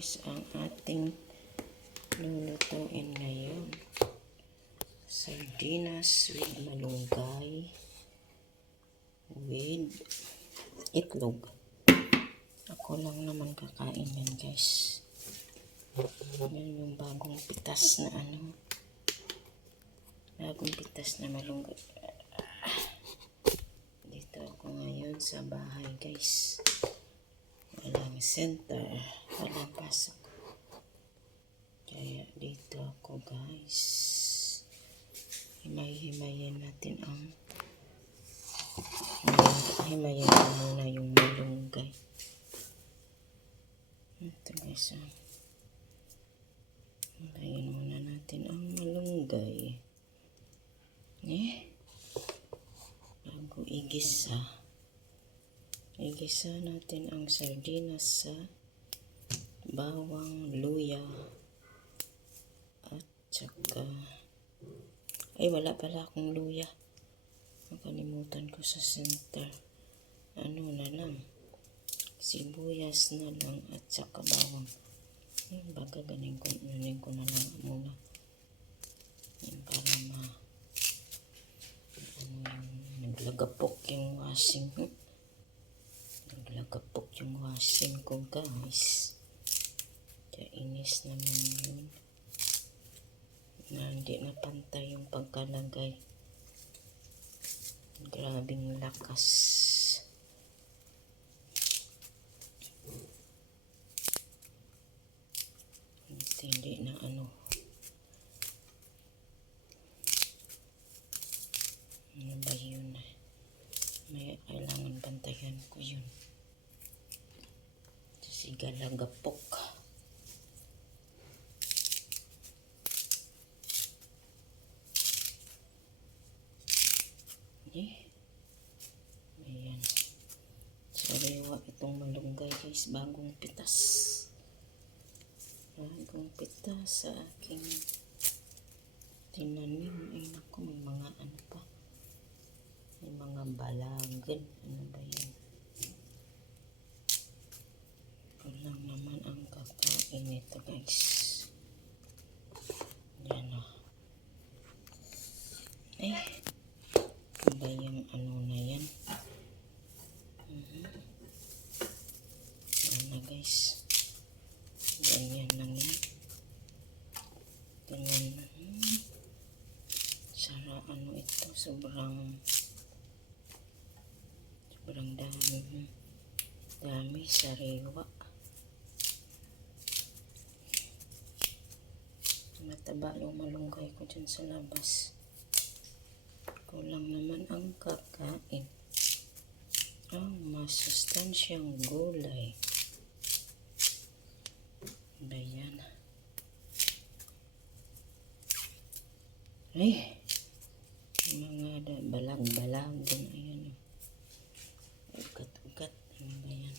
guys ang ating lulutuin ngayon. Sardinas with malunggay with itlog. Ako lang naman kakain yan guys. Yan yung bagong pitas na bagong pitas na malunggay. Dito ako ngayon sa bahay guys. Walang center, walang pasok. Kaya dito ako guys. Himay-himayin natin himayin ko muna yung malunggay. Ito guys. Himayin muna natin ang malunggay. Bago igisa. Igisa natin ang sardinas sa bawang, luya, at saka wala pala akong luya. Nakalimutan ko sa center. Na lang. Sibuyas na lang at saka bawang. Baga ganin ko na lang muna. Para naglagapok yung washing. Naglagapok yung washing ko guys. Kainis naman yun. Na hindi na pantay yung pagkalagay. Grabing lakas. Hindi na ano ba yun? May kailangan bantayan ko yun. Sigalagapok. Ayan. Sariwa itong malunggay guys. Bagong pitas. Bagong pitas sa aking tinanim. Ay naku, may mga pa. May mga balagan. Ano ba yan? Lang naman ang kakain nito guys. Yan o. Ba yung na yan? Yan na guys. Ganyan lang yan. Ganyan na. Sara ito. Sobrang dami sariwa. Mataba yung malunggay ko dyan sa labas. Kulang naman ang kakain. Masustansyang gulay. Bayan. Mga balag-balag din. Ayan. Ugat-ugat. Ano ba yan?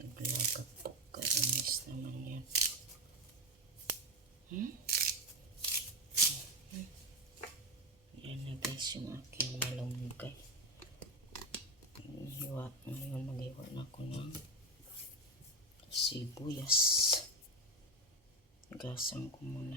Naglagapok. Kainis naman yan. Yan na guys yung aking malunggay. Ngayon mag-iwa na ako ng sibuyas. Gasang ko muna.